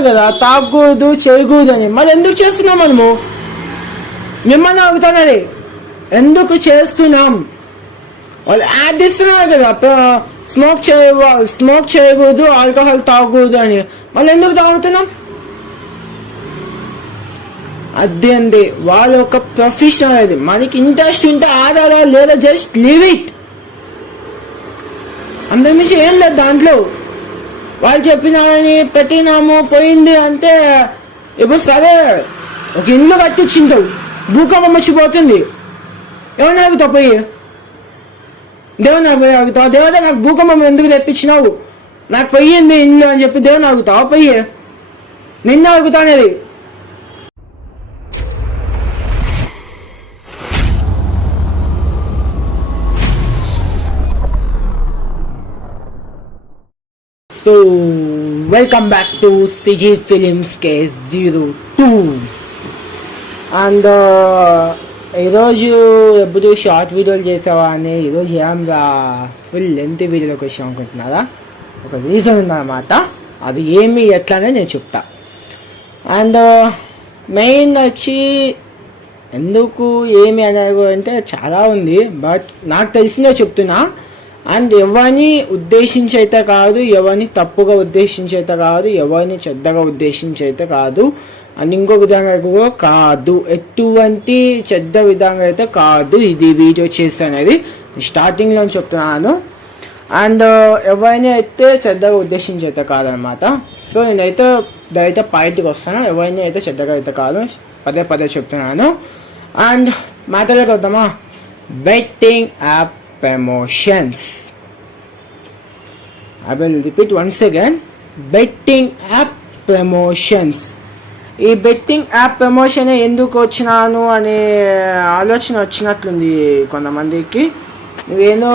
ఇస్తున్నారు కదా తాగకూడదు చేయకూడదు అని, మళ్ళీ ఎందుకు చేస్తున్నాం మనము? మిమ్మల్ని అడుగుతానది ఎందుకు చేస్తున్నాం? వాళ్ళు యాడ్ ఇస్తున్నారు కదా స్మోక్ చేయకూడదు, ఆల్కహాల్ తాగకూడదు అని, మళ్ళీ ఎందుకు తాగుతున్నాం? అదే అండి వాళ్ళ ఒక ప్రొఫెషనల్. అది మనకి ఇంట్రెస్ట్ ఉంటే ఆడాలా లేదా జస్ట్ లీవ్ ఇట్, అంతకుమించి ఏం లేదు దాంట్లో. వాళ్ళు చెప్పినారని పెట్టినాము పోయింది అంటే, ఇప్పుడు సరే ఒక ఇల్లు కట్టించింటావు, భూకంపం వచ్చిపోతుంది, ఏమన్నా అడుగుతావు పోయి? దేవుని అడుగుతావు, దేవత నాకు భూకంపం ఎందుకు తెప్పించినావు, నాకు పోయింది ఇల్లు అని చెప్పి దేవుని అడుగుతావు పోయి? నిన్న అడుగుతానేది. So, welcome back to CG Films K02 and ఈరోజు ఎప్పుడు షార్ట్ వీడియోలు చేసావా అని, ఈరోజు ఏంగా ఫుల్ లెంత్ వీడియోలోకి వచ్చాం అనుకుంటున్నారా? ఒక రీజన్ ఉందన్నమాట, అది ఏమి ఎట్లానే నేను చెప్తా. అండ్ మెయిన్ వచ్చి ఎందుకు ఏమి అనేది అంటే చాలా ఉంది, బట్ నాకు తెలిసిందే చెప్తున్నా. అండ్ ఎవరిని ఉద్దేశించి అయితే కాదు, ఎవరిని తప్పుగా ఉద్దేశించి అయితే కాదు, ఎవరిని చెడ్డగా ఉద్దేశించి అయితే కాదు, అండ్ ఇంకో విధంగా కూడా కాదు, ఎటువంటి చెడ్డ విధంగా అయితే కాదు ఇది వీడియో చేస్తానది స్టార్టింగ్లో చెప్తున్నాను. అండ్ ఎవరిని అయితే చెడ్డగా ఉద్దేశించి అయితే కాదనమాట. సో నేనైతే డైరెక్ట్ పాయింట్కి వస్తాను, ఎవరిని అయితే చెడ్డగా అయితే కాదు, పదే పదే చెప్తున్నాను. అండ్ మాటలోకి వద్దామా? Betting app promotions. I will repeat once again, betting app promotions. ఈ బెట్టింగ్ యాప్ ప్రమోషన్ ఎందుకు వచ్చినాను అనే ఆలోచన వచ్చినట్లుంది కొంతమందికి. నువ్వేనో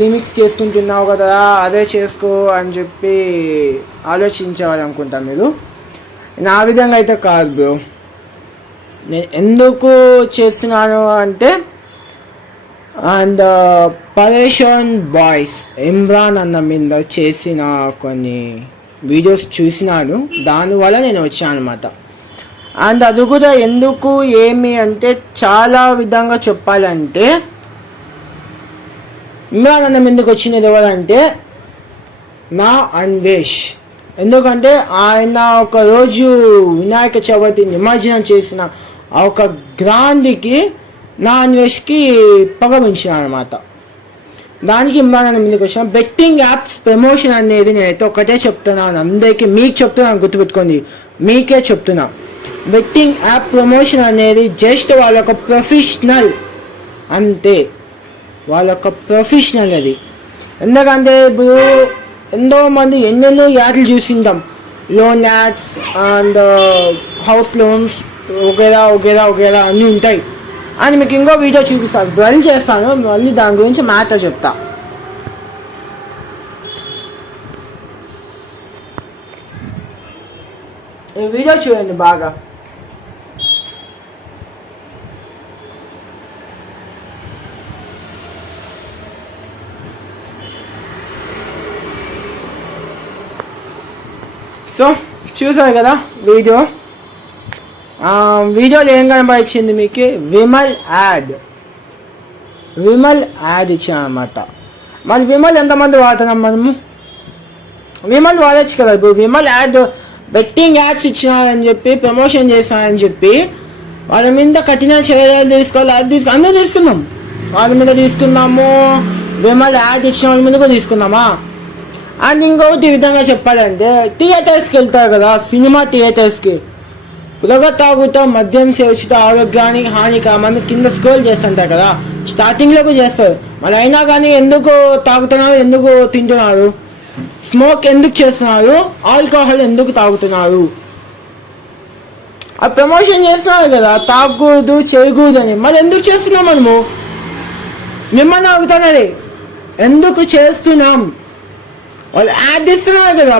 రీమిక్స్ చేసుకుంటున్నావు కదా, అదే చేసుకో అని చెప్పి ఆలోచించేవాళ్ళు అనుకుంటా మీరు. నా విధంగా అయితే కాదు బ్రో. నేను ఎందుకు చేస్తున్నాను అంటే, అండ్ పరేషాన్ బాయ్స్ ఇమ్రాన్ అన్న మీద చేసిన కొన్ని వీడియోస్ చూసినాను, దానివల్ల నేను వచ్చాను అనమాట. అండ్ అది కూడా ఎందుకు ఏమి అంటే, చాలా విధంగా చెప్పాలంటే ఇమ్రాన్ అన్న మీదకి వచ్చినది ఎవరంటే నా అన్వేష్. ఎందుకంటే ఆయన ఒకరోజు వినాయక చవితి నిమజ్జనం చేసిన ఆ ఒక గ్రాండ్కి నా అన్వేష్కి పగమించిన అనమాట. దానికి ఇమ్రాన్ అన్న మీదకి వచ్చాం. బెట్టింగ్ యాప్స్ ప్రమోషన్ అనేది నేనైతే ఒకటే చెప్తున్నాను అందరికీ, మీకు చెప్తున్నాను, గుర్తుపెట్టుకోండి, మీకే చెప్తున్నా. బెట్టింగ్ యాప్ ప్రమోషన్ అనేది జస్ట్ వాళ్ళొక ప్రొఫెషనల్ అంతే, వాళ్ళొక ప్రొఫెషనల్ అది. ఎందుకంటే ఇప్పుడు ఎంతో మంది ఎన్నెన్నో యాడ్లు చూసింటాం, loan ads and house loans వగేరా వగేరా వగేరా అన్నీ ఉంటాయి. అని మీకు ఇంకో వీడియో చూపిస్తాను, డ్వెల్ చేస్తాను, మళ్ళీ దాని గురించి మ్యాటర్ చెప్తా. ఈ వీడియో చూడండి బాగా. సో చూసారు కదా వీడియో. వీడియోలో ఏం కనబడిచ్చింది మీకు? విమల్ యాడ్ ఇచ్చామన్నమాట. మరి విమల్ ఎంతమంది వాడుతున్నాం మనము? విమల్ వాడచ్చు కదా. ఇప్పుడు విమల్ యాడ్ బెట్టింగ్ యాడ్స్ ఇచ్చినారని చెప్పి, ప్రమోషన్ చేస్తారని చెప్పి వాళ్ళ మీద కఠిన చర్యలు తీసుకోవాలి. అది అందరూ తీసుకున్నాం, వాళ్ళ మీద తీసుకున్నాము, విమల్ యాడ్ ఇచ్చిన వాళ్ళ మీద కూడా తీసుకున్నామా. అండ్ ఇంకొకటి విధంగా చెప్పాలంటే, థియేటర్స్కి వెళ్తారు కదా, సినిమా థియేటర్స్కి, పులగా తాగుతూ మద్యం సేవించుతూ ఆరోగ్యానికి హానికరమని కింద స్క్రోల్ చేస్తుంటారు కదా, స్టార్టింగ్లో కూడా చేస్తారు. మళ్ళీ అయినా కానీ ఎందుకు తాగుతున్నారు, ఎందుకు తింటున్నారు, స్మోక్ ఎందుకు చేస్తున్నారు, ఆల్కహాల్ ఎందుకు తాగుతున్నారు, ఆ ప్రమోషన్ చేస్తున్నారు కదా తాగకూడదు చేయకూడదు అని, మళ్ళీ ఎందుకు చేస్తున్నాం మనము? మిమ్మల్ని అడుగుతానది ఎందుకు చేస్తున్నాం? వాళ్ళు యాడ్ ఇస్తున్నారు కదా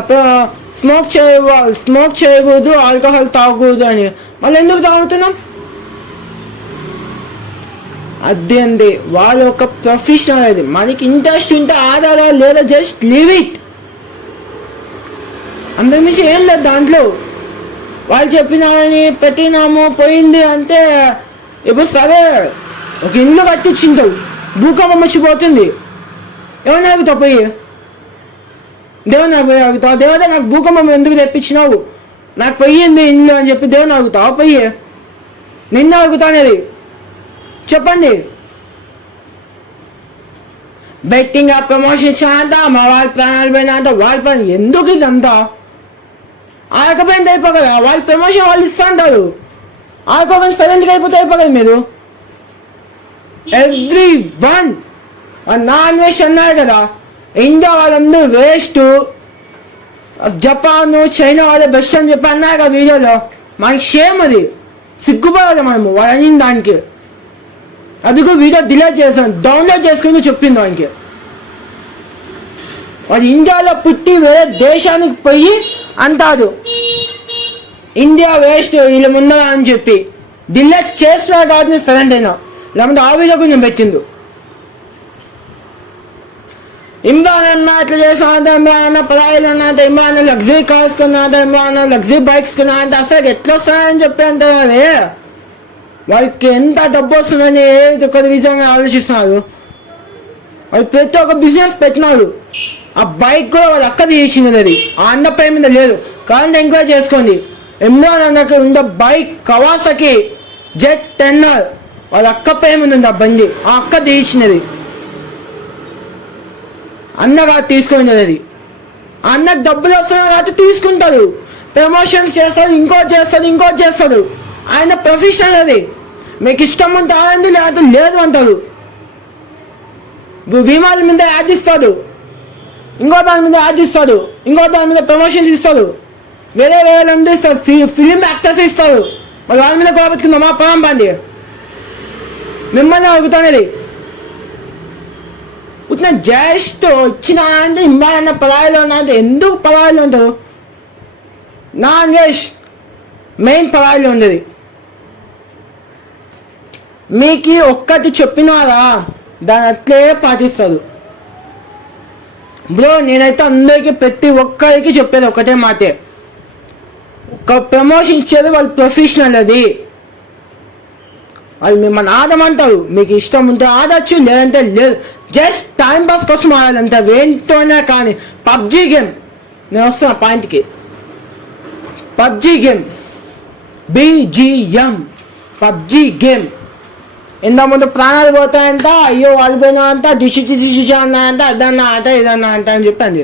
స్మోక్ చేయకూడదు, ఆల్కహాల్ తాగకూడదు అని, మళ్ళీ ఎందుకు తాగుతున్నాం? అదే అండి వాళ్ళ ఒక ప్రొఫెషనల్. అది మనకి ఇంట్రెస్ట్ ఉంటే ఆడాలా లేదా జస్ట్ లీవ్ ఇట్, అంతకుమించి ఏం లేదు దాంట్లో. వాళ్ళు చెప్పినామని పెట్టినాము పోయింది అంటే ఇప్పుడు సరే ఒక ఇల్లు కట్టించింటావు, భూకంపం వచ్చిపోతుంది, ఏమన్నా అడుగుతావు పోయి? దేవుని అడుగుతావు, దేవత నాకు భూకంపం ఎందుకు తెప్పించినావు, నాకు పోయింది ఇల్లు అని చెప్పి దేవుని అడుగుతావు పోయి? నిన్న అడుగుతానేది చెప్పండి. బెట్టింగ్ ప్రమోషన్ ఇచ్చానంట, మా వాళ్ళ ప్రాణాలు పోయినంట, వాళ్ళ పని ఎందుకు ఇదంతా? ఆడకపోయింది అయిపో కదా, వాళ్ళ ప్రమోషన్ వాళ్ళు ఇస్తా అంటారు, ఆడకపోయిన సైలెంట్గా అయిపోతే అయిపో కదా మీరు. ఎవ్రీ వన్ నాన్ వెజ్ అన్నారు కదా, ఇండియా వాళ్ళందరూ వేస్ట్, జపాన్ చైనా వాళ్ళే బెస్ట్ అని చెప్పి అన్నారు కదా వీడియోలో. మనకి షేమ్ అది, సిగ్గుపడాలి మనము వాళ్ళు అనిన దానికి. అందుకు వీడియో డిలీట్ చేశాను, డౌన్లోడ్ చేసుకుని చెప్పింది దానికి. వాడు ఇండియాలో పుట్టి వేరే దేశానికి పోయి అంటారు ఇండియా వేస్ట్ వీళ్ళ ముందర అని చెప్పి డిలీట్ చేస్తా కాబట్టి సరెంట్ అయినా, లేకపోతే ఆ వీడియో కొంచెం పెట్టిండు. ఇమ్రాన్ అన్న ఇట్లా చేసానంట, ఇమ్రాన్ అన్న పదాయిలు అన్నంత, ఇమ్రాన్ అన్న లగ్జరీ కార్స్ కొన్నాంట, ఇమ్రాన్ అన్న లగ్జరీ బైక్స్ కొన్నాంట. అసలు ఎట్లా వస్తాయని చెప్పి అంటారు అదే, వాళ్ళకి ఎంత డబ్బు వస్తుందని ఒక విధంగా ఆలోచిస్తున్నారు. వాళ్ళు ప్రతి ఒక్క బిజినెస్ పెట్టినారు. ఆ బైక్ కూడా వాళ్ళ అక్క తీసింది, అది ఆ అన్న పేరు మీద లేదు. కానీ ఎంక్వైరీ చేసుకోండి, ఇమ్రాన్ అన్నకి ఉండే బైక్ కవాసకి ZX-10R వాళ్ళ అక్క పేరు మీద ఉంది ఆ బండి, ఆ అక్క తీసినది, అన్నగా తీసుకునేది. అది అన్నకు డబ్బులు వస్తున్నారు కాబట్టి తీసుకుంటాడు, ప్రమోషన్స్ చేస్తాడు, ఇంకోటి చేస్తాడు. ఆయన ప్రొఫెషనల్ అది. మీకు ఇష్టం ఉంటే ఆడండి, లేకపోతే లేదు అంటారు. విమానాల మీద యాడ్ ఇస్తాడు, ఇంకో దాని మీద యాడ్ ఇస్తాడు, ఇంకో దాని మీద ప్రమోషన్స్ ఇస్తాడు, వేరే అందరూ ఇస్తారు, ఫిలిం యాక్టర్స్ ఇస్తారు. మరి వాళ్ళ మీద కూడా పెట్టుకుందాం మా పొలం పండి. మిమ్మల్ని అడుగుతానేది ఉత్తిన జస్ట్ వచ్చిన అంటే ఇమ్మాలన్న పదాయిలో అంటే ఎందుకు పదాయిలో ఉంటారు? నాన్ వెజ్ మెయిన్ పదాయిలో ఉండేది. మీకు ఒక్కటి చెప్పినారా దాని అట్లే పాటిస్తారు బ్రో. నేనైతే అందరికీ ప్రతి ఒక్కరికి చెప్పేది ఒకటే మాటే, ఒక ప్రమోషన్ ఇచ్చేది వాళ్ళు ప్రొఫెషనల్. అది వాళ్ళు మిమ్మల్ని ఆడమంటారు, మీకు ఇష్టం ఉంటే ఆడచ్చు, లేదంటే లేదు. జస్ట్ టైం పాస్ కోసం ఆడాలంటే వేంటోనే. కానీ పబ్జీ గేమ్, నేను వస్తున్నా పాయింట్కి, PUBG game BGM PUBG game ఇంత ముందు ప్రాణాలు పోతాయంట, అయ్యో వాళ్ళు పోయినా అంట, డిషి అన్నాయంట, అదన్నా అంట ఇదన్నా అంట అని చెప్పండి.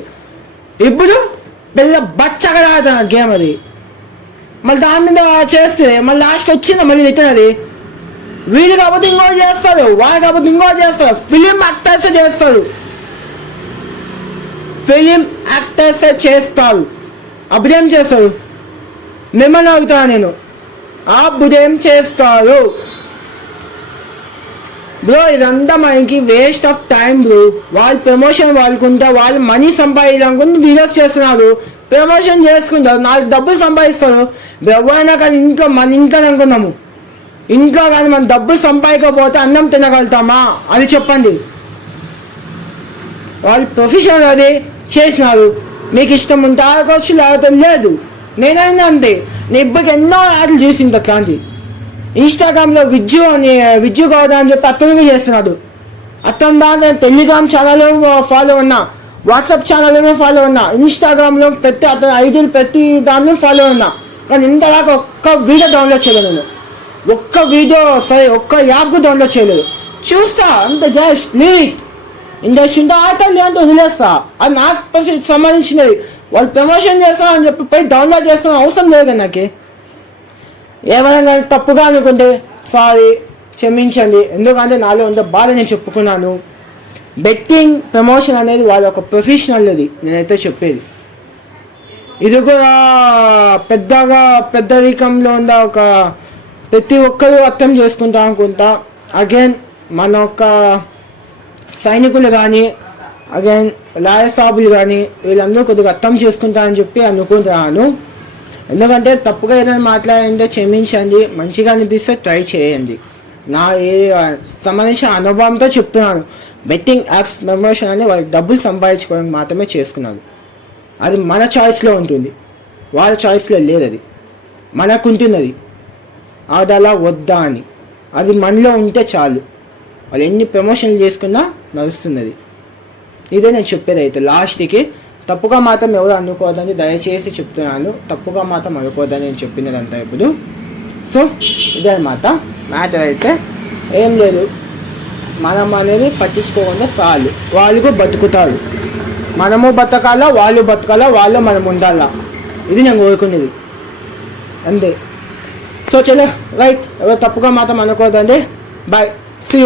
ఇప్పుడు పెద్ద బచ్చగా ఆడుతున్నారు గేమ్ అది. మళ్ళీ దాని మీద చేస్తే మళ్ళీ లాస్ట్కి వచ్చింది మళ్ళీ రిటర్న్. అది వీళ్ళు కాకపోతే ఇంకోటి చేస్తారు, వాళ్ళు కాకపోతే ఇంకోటి చేస్తారు. ఫిలిం యాక్టర్స్ చేస్తారు. అప్పుడేం చేస్తారు? మిమ్మల్ని అడుగుతాను నేను, అప్పుడేం చేస్తారు బ్రో? ఇదంతా మనకి వేస్ట్ ఆఫ్ టైం బ్రో. వాళ్ళు ప్రమోషన్ వాళ్ళకుంటా, వాళ్ళు మనీ సంపాదించాలనుకుంటే వీడియోస్ చేస్తున్నారు, ప్రమోషన్ చేసుకుంటారు, 4 డబ్బులు సంపాదిస్తారు. ఎవరైనా కానీ మన ఇంట్లో అనుకున్నాము, ఇంట్లో కానీ మనం డబ్బులు సంపాదించకపోతే అన్నం తినగలుగుతామా అది చెప్పండి. వాళ్ళు ప్రొఫెషనల్ అది చేసినారు, మీకు ఇష్టం ఉంటే ఆడుకోవచ్చు, లేకపోతే లేదు. నేనైనా అంతే, నేను ఇప్పటికి ఎన్నో యాడ్లు చూసింది అట్లాంటి. ఇన్స్టాగ్రామ్లో విజ్జు గౌడ అని చెప్పి అతను చేస్తున్నాడు. అతను దాంట్లో టెలిగ్రామ్ ఛానల్లో ఫాలో ఉన్నా, వాట్సాప్ ఛానల్లోనే ఫాలో ఉన్నా, ఇన్స్టాగ్రామ్లో ప్రతి అతని ఐడియల్ ప్రతి దానిలో ఫాలో ఉన్నా. కానీ ఇంతదాకా ఒక్క వీడియో డౌన్లోడ్ చేయలేదు నేను, ఒక్క వీడియో సరే ఒక్క యాప్ డౌన్లోడ్ చేయలేదు. చూస్తా అంత జస్ట్ లీక్ ఇండస్ట్రీ ఉంటే ఆడతాను, లేదంటే వదిలేస్తా. అది నాకు సంబంధించినది. వాళ్ళు ప్రమోషన్ చేస్తా అని చెప్పి పోయి డౌన్లోడ్ చేసుకునే అవసరం లేదు కదా నాకు. ఏమైనా తప్పుగా అనుకుంటే సారీ క్షమించండి, ఎందుకంటే నాలో ఉండే బాధ నేను చెప్పుకున్నాను. బెట్టింగ్ ప్రమోషన్ అనేది వాళ్ళ ఒక ప్రొఫెషనల్, అది నేనైతే చెప్పేది. ఇది కూడా పెద్దరికంలో ఉన్న ఒక ప్రతి ఒక్కరూ అర్థం చేసుకుంటా అనుకుంటా. అగైన్ మన ఒక సైనికులు కానీ, అగైన్ లాయర్ సాబులు కానీ, వీళ్ళందరూ కొద్దిగా అర్థం చేసుకుంటా అని చెప్పి అనుకుంటున్నాను. ఎందుకంటే తప్పుగా ఏదైనా మాట్లాడంటే క్షమించండి, మంచిగా అనిపిస్తే ట్రై చేయండి. నా సంబంధించిన అనుభవంతో చెప్తున్నాను. బెట్టింగ్ యాప్స్ ప్రమోషన్ అని వాళ్ళు డబ్బులు సంపాదించుకోవడానికి మాత్రమే చేసుకున్నారు. అది మన చాయిస్లో ఉంటుంది, వాళ్ళ చాయిస్లో లేదు. అది మనకుంటున్నది, అది అలా వద్దా అని. అది మనలో ఉంటే చాలు, వాళ్ళు ఎన్ని ప్రమోషన్లు చేసుకున్నా నడుస్తున్నది. ఇదే నేను చెప్పేది. అయితే లాస్ట్కి తప్పుగా మాత్రం ఎవరు అనుకోవద్దని దయచేసి చెప్తున్నాను. తప్పుగా మాత్రం అనుకోవద్దని నేను చెప్పినదంతా ఇప్పుడు. సో ఇదే అన్నమాట మ్యాటర్. అయితే ఏం లేదు, మనం అనేది పట్టించుకోకుండా చాలు. వాళ్ళు బతుకుతారు, మనము బతకాలా, వాళ్ళు బతకాలా, వాళ్ళు మనం ఉండాలా. ఇది నేను కోరుకునేది అంతే. సో చలో రైట్, ఎవరు తప్పుగా మాత్రం అనుకోవద్దండి. Bye, see you.